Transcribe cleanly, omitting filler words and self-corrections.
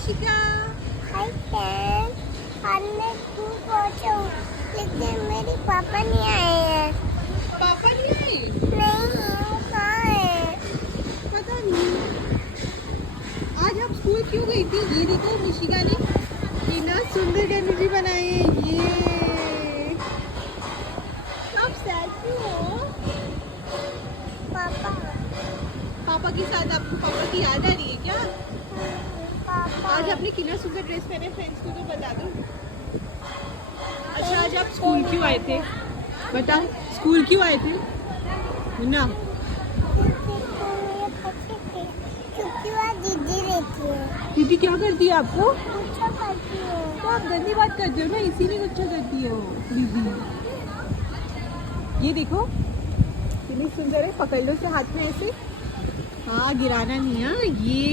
Nishika. Hi friend, आज मैं school पहुंचा हूँ, लेकिन मेरे पापा नहीं आए हैं। पापा नहीं आए? नहीं, वो कहाँ है? पता नहीं। आज आप स्कूल क्यों गई थी? ये देखो निशिका ने कितना सुंदर गणेश जी बनाए हैं। ये आप सैड क्यों हो? पापा, पापा के साथ आपको पापा की याद आ रही है क्या? पापा। आज आपने कितना सुंदर ड्रेस पहने, फ्रेंड्स को तो बता दो। अच्छा, आज आप स्कूल क्यों आए थे? बता, स्कूल क्यों आए थे? ना क्योंकि वहाँ दीदी रहती है। दीदी क्या करती है आपको? गुस्सा करती है। तो आप गंदी बात करते हो ना, इसीलिए गुस्सा करती है वो दीदी। ये देखो कितनी सुंदर है, पकड़ लो इसे हाथ में ऐसे। हाँ, गिराना नहीं है ये।